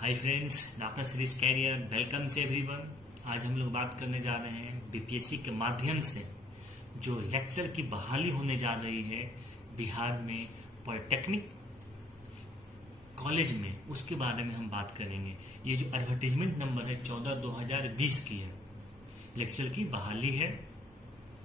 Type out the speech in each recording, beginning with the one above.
हाय friends, doctor series career welcome से everyone. आज हम लोग बात करने जा रहे हैं बीपीएससी के माध्यम से जो लेक्चर की बहाली होने जा रही है बिहार में पॉलिटेक्निक कॉलेज में, उसके बारे में हम बात करेंगे। ये जो एडवर्टीजमेंट नंबर है 14/2020 की है, लेक्चर की बहाली है।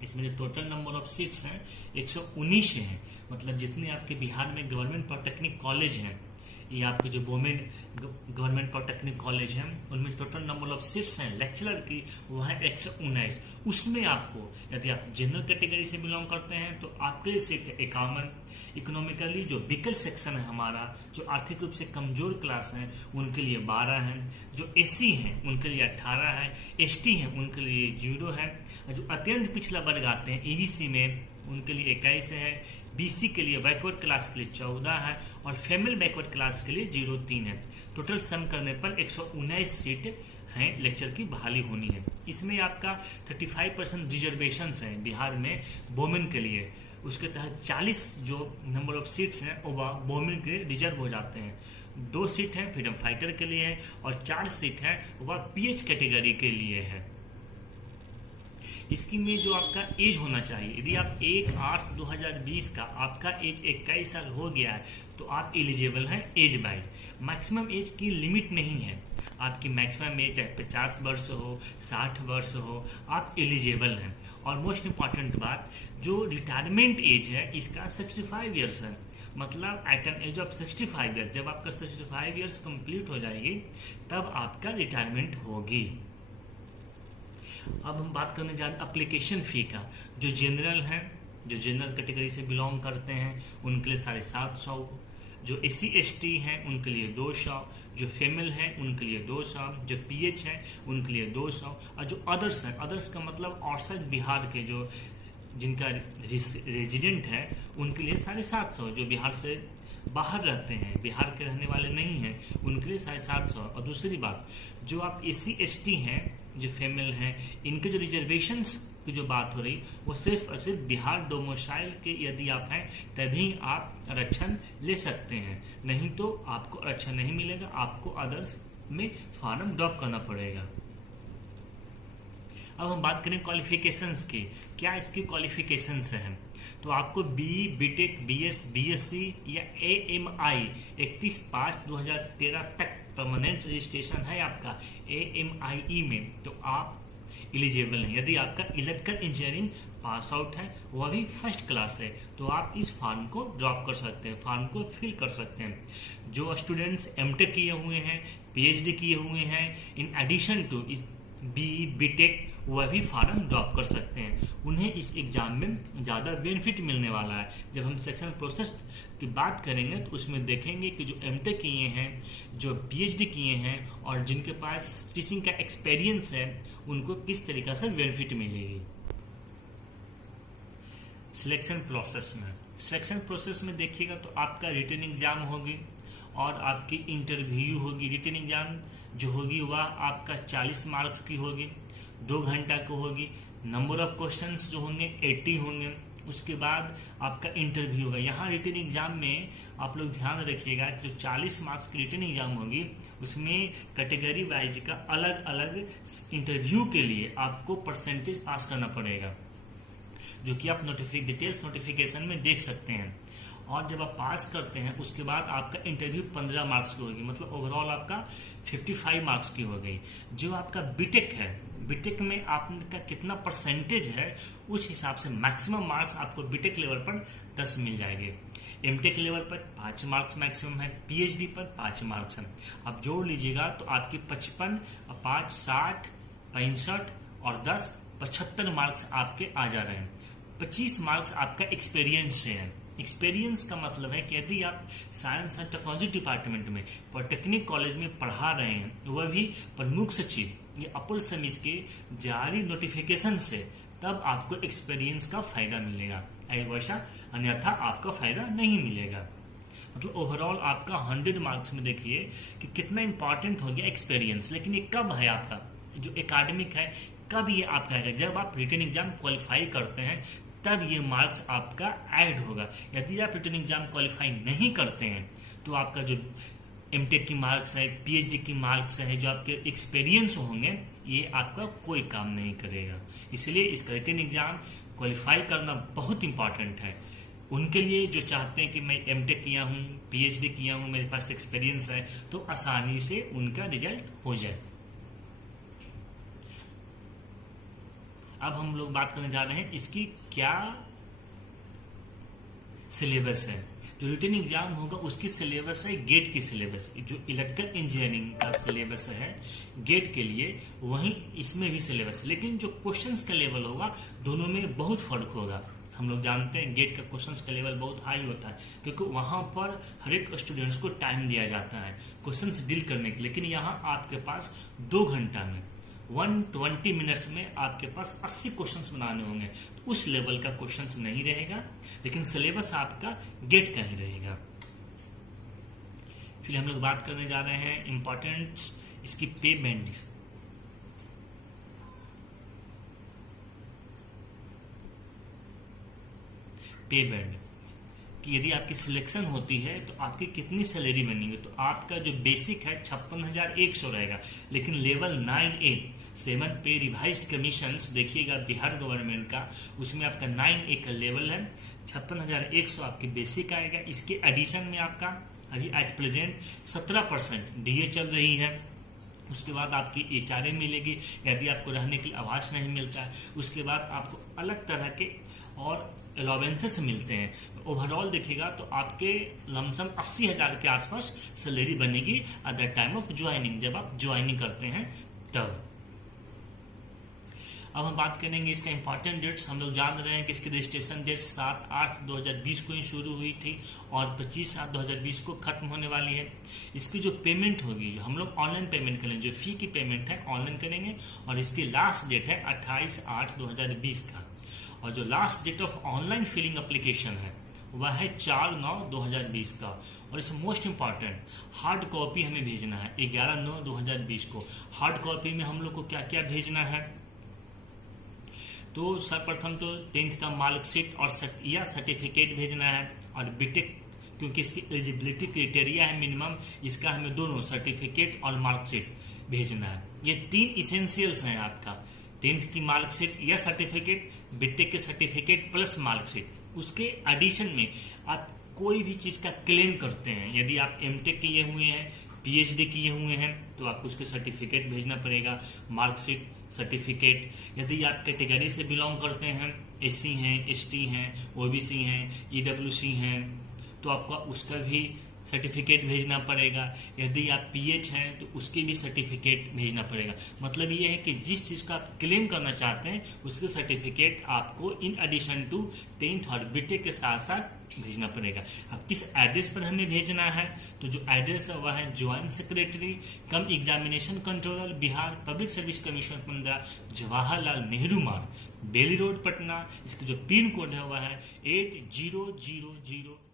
इसमें जो टोटल नंबर ऑफ सीट्स हैं 119 हैं। मतलब जितने आपके बिहार में गवर्नमेंट पॉलिटेक्निक कॉलेज हैं, ये आपके जो गवर्नमेंट पॉलिटेक्निक कॉलेज हैं, उनमें टोटल नंबर ऑफ सीट्स हैं लेक्चरर की वो है 119। उसमें आपको यदि आप जनरल कैटेगरी से बिलोंग करते हैं तो आपके लिए सीट है 51। इकोनॉमिकली जो वीकर सेक्शन है हमारा, जो आर्थिक रूप से कमजोर क्लास है, उनके लिए 12 हैं। जो एससी हैं उनके लिए 18 है। एसटी हैं उनके लिए 0 है। जो अत्यंत पिछड़ा वर्ग आते हैं ईबीसी में, उनके लिए 21 है। बीसी के लिए बैकवर्ड क्लास के लिए 14 है और फीमेल बैकवर्ड क्लास के लिए 03 है। टोटल सम करने पर 119 सीट हैं लेक्चर की बहाली होनी है। इसमें आपका 35% रिजर्वेशन है बिहार में वोमेन के लिए। उसके तहत 40 जो नंबर ऑफ सीट्स हैं वो वोमेन के लिए रिजर्व हो जाते हैं। 2 सीट हैं फ्रीडम फाइटर के लिए है और 4 सीट हैं वह पीएच कैटेगरी के लिए है। इसकी में जो आपका एज होना चाहिए, यदि आप 1/8/2020 का आपका एज 21 साल हो गया है तो आप एलिजिबल हैं एज वाइज। मैक्सिमम एज की लिमिट नहीं है। आपकी मैक्सिमम एज चाहे 50 वर्ष हो, 60 वर्ष हो, आप एलिजिबल हैं। और मोस्ट इम्पॉर्टेंट बात, जो रिटायरमेंट एज है इसका 65 ईयर्स है। मतलब at an age of 65 years, जब आपका 65 ईयर्स कंप्लीट हो जाएगी तब आपका रिटायरमेंट होगी। अब हम बात करने जा रहे हैं एप्लीकेशन फ़ी का। जो जनरल हैं, जो जनरल कैटेगरी से बिलोंग करते हैं उनके लिए 750। जो एससी एसटी हैं उनके लिए 200। जो फीमेल हैं उनके लिए 200। जो पीएच हैं उनके लिए 200। और जो अदर्स हैं, अदर्स का मतलब आउटसाइड बिहार के जो जिनका रेजिडेंट है उनके लिए 750। जो बिहार से बाहर रहते हैं, बिहार के रहने वाले नहीं हैं, उनके लिए 750। और दूसरी बात, जो आप एससी एसटी हैं, जो फीमेल हैं, इनके जो रिजर्वेशंस की जो बात हो रही वो सिर्फ और सिर्फ बिहार डोमिसाइल के यदि आप हैं तभी आप आरक्षण ले सकते हैं, नहीं तो आपको आरक्षण नहीं मिलेगा। आपको अदर्स में फॉर्म ड्रॉप करना पड़ेगा। अब हम बात करें क्वालिफिकेशंस की। क्या इसकी क्वालिफिकेशंस हैं? तो आपको बी, बीटेक, बीएस, बीएससी या एएमआई 31/5/2013 तक परमानेंट रजिस्ट्रेशन है आपका एएमआईई में, तो आप एलिजिबल हैं। यदि आपका इलेक्ट्रिकल इंजीनियरिंग पास आउट है, वह भी फर्स्ट क्लास है, तो आप इस फॉर्म को ड्रॉप कर सकते हैं, फॉर्म को फिल कर सकते हैं। जो स्टूडेंट्स एमटेक किए हुए हैं, पीएचडी किए हुए हैं, इन एडिशन टू इस बी, बीटेक, वह भी फॉर्म ड्रॉप कर सकते हैं। उन्हें इस एग्जाम में ज़्यादा बेनिफिट मिलने वाला है। जब हम सेक्शन प्रोसेस की बात करेंगे तो उसमें देखेंगे कि जो एमटेक किए हैं, जो पीएचडी किए हैं और जिनके पास टीचिंग का एक्सपीरियंस है, उनको किस तरीक़ा से बेनिफिट मिलेगी। सिलेक्शन प्रोसेस में देखिएगा तो आपका रिटन एग्जाम होगी और आपकी इंटरव्यू होगी। रिटन एग्जाम जो होगी वह आपका 40 मार्क्स की होगी, 2 घंटा को होगी। नंबर ऑफ क्वेश्चंस जो होंगे 80 होंगे। उसके बाद आपका इंटरव्यू होगा। यहाँ रिटन एग्जाम में आप लोग ध्यान रखिएगा, जो 40 मार्क्स की रिटन एग्जाम होगी उसमें कैटेगरी वाइज का अलग अलग इंटरव्यू के लिए आपको परसेंटेज पास करना पड़ेगा, जो कि आप डिटेल्स नोटिफिकेशन में देख सकते हैं। और जब आप पास करते हैं उसके बाद आपका इंटरव्यू 15 मार्क्स की होगी, मतलब ओवरऑल आपका 55 मार्क्स की हो गई। जो आपका बीटेक है, बीटेक में आपका कितना परसेंटेज है उस हिसाब से मैक्सिमम मार्क्स आपको बीटेक लेवल पर 10 मिल जाएंगे। एमटेक लेवल पर 5 मार्क्स मैक्सिमम है, पीएचडी पर 5 मार्क्स है। आप जोड़ लीजिएगा तो आपकी 55, 5, 60, 65 और 10, 75 मार्क्स आपके आ जा रहे हैं। 25 मार्क्स आपका एक्सपीरियंस से है। एक्सपीरियंस का मतलब है कि यदि आप साइंस एंड टेक्नोलॉजी डिपार्टमेंट में पॉलिटेक्निक कॉलेज में पढ़ा रहे हैं, वह भी प्रमुख सचिव या अपर समिति के जारी नोटिफिकेशन से, तब आपको एक्सपीरियंस का फायदा मिलेगा। वैसा अन्यथा आपका फायदा नहीं मिलेगा। मतलब ओवरऑल आपका 100 मार्क्स में देखिए कि कितना इंपॉर्टेंट हो गया एक्सपीरियंस। लेकिन ये कब है आपका जो एकेडमिक है, कब ये आपका है? जब आप रिटन एग्जाम क्वालिफाई करते हैं तब ये मार्क्स आपका ऐड होगा। यदि आप रिटन एग्जाम क्वालिफाई नहीं करते हैं तो आपका जो एमटेक की मार्क्स है, पीएचडी की मार्क्स है, जो आपके एक्सपीरियंस होंगे, ये आपका कोई काम नहीं करेगा। इसलिए इसका रिटन एग्जाम क्वालिफाई करना बहुत इंपॉर्टेंट है उनके लिए जो चाहते हैं कि मैं एमटेक किया हूँ, पीएचडी किया हूँ, मेरे पास एक्सपीरियंस है, तो आसानी से उनका रिजल्ट हो जाए। अब हम लोग बात करने जा रहे हैं इसकी क्या सिलेबस है। जो रिटन एग्जाम होगा उसकी सिलेबस है गेट की सिलेबस, जो इलेक्ट्रिकल इंजीनियरिंग का सिलेबस है गेट के लिए, वहीं इसमें भी सिलेबस, लेकिन जो क्वेश्चंस का लेवल होगा दोनों में बहुत फर्क होगा। हम लोग जानते हैं गेट का क्वेश्चंस का लेवल बहुत हाई होता है, क्योंकि वहां पर हर एक स्टूडेंट्स को टाइम दिया जाता है क्वेश्चंस डील करने के, लेकिन यहाँ आपके पास 2 घंटा में 120 मिनट्स में आपके पास 80 क्वेश्चंस बनाने होंगे, तो उस लेवल का क्वेश्चंस नहीं रहेगा, लेकिन सिलेबस आपका गेट का ही रहेगा। फिर हम लोग बात करने जा रहे हैं इंपॉर्टेंट इसकी पे बैंडिंग। पे बैंड कि यदि आपकी सिलेक्शन होती है तो आपकी कितनी सैलरी बनेगी। तो आपका जो बेसिक है 56,100 रहेगा, लेकिन लेवल 9A 7 पे रिवाइज्ड कमीशंस देखिएगा बिहार गवर्नमेंट का, उसमें आपका 9A का लेवल है, 56,100 आपकी बेसिक आएगा। इसके एडिशन में आपका अभी एट प्रेजेंट 17% डीए चल रही है। उसके बाद आपकी HRA मिलेगी यदि आपको रहने के लिए आवास नहीं मिलता है। उसके बाद आपको अलग तरह के और अलाउंसेस मिलते हैं। ओवरऑल देखिएगा तो आपके लमसम 80,000 के आसपास सैलरी बनेगी at the time of joining, जब आप ज्वाइनिंग करते हैं तब। अब हम बात करेंगे इसका इंपॉर्टेंट डेट्स। हम लोग जान रहे हैं कि इसकी रजिस्ट्रेशन डेट 7/8/2020 को ही शुरू हुई थी और 25/7/2020 को खत्म होने वाली है। इसकी जो पेमेंट होगी, जो हम लोग ऑनलाइन पेमेंट करेंगे, जो फी की पेमेंट है ऑनलाइन करेंगे, और इसकी लास्ट डेट है 28/8/2020 का। और जो last date of online filling application है वह है 4/9/2020 का। और इसमें मोस्ट इंपॉर्टेंट हार्ड कॉपी हमें भेजना है 11/9/2020 को। हार्ड कॉपी में हम लोग को क्या क्या भेजना है, तो सर्वप्रथम तो 10th का मार्कशीट और या सर्टिफिकेट भेजना है, और बीटेक क्योंकि इसकी एलिजिबिलिटी क्राइटेरिया है मिनिमम, इसका हमें दोनों सर्टिफिकेट और मार्कशीट भेजना है। ये 3 इसेंशियल्स हैं आपका, 10th की मार्कशीट या सर्टिफिकेट, बीटेक के सर्टिफिकेट प्लस मार्कशीट। उसके एडिशन में आप कोई भी चीज का क्लेम करते हैं, यदि आप एमटेक किए हुए हैं, पीएचडी किए हुए हैं, तो आपको उसके सर्टिफिकेट भेजना पड़ेगा, मार्कशीट, सर्टिफिकेट। यदि आप कैटेगरी से बिलोंग करते हैं, एससी हैं, एसटी हैं, ओबीसी हैं, ईडब्ल्यूसी हैं, तो आपको उसका भी सर्टिफिकेट भेजना पड़ेगा। यदि आप पीएच हैं तो उसके भी सर्टिफिकेट भेजना पड़ेगा। मतलब ये है कि जिस चीज़ का आप क्लेम करना चाहते हैं उसके सर्टिफिकेट आपको इन एडिशन टू 10th और बीटेक के साथ साथ भेजना पड़ेगा। अब किस एड्रेस पर हमें भेजना है, तो जो एड्रेस है वह है joint secretary cum examination controller, Bihar public service commission 15, Jawaharlal Nehru Marg, Bailey road, Patna. इसका जो पिन कोड है वह है 800000।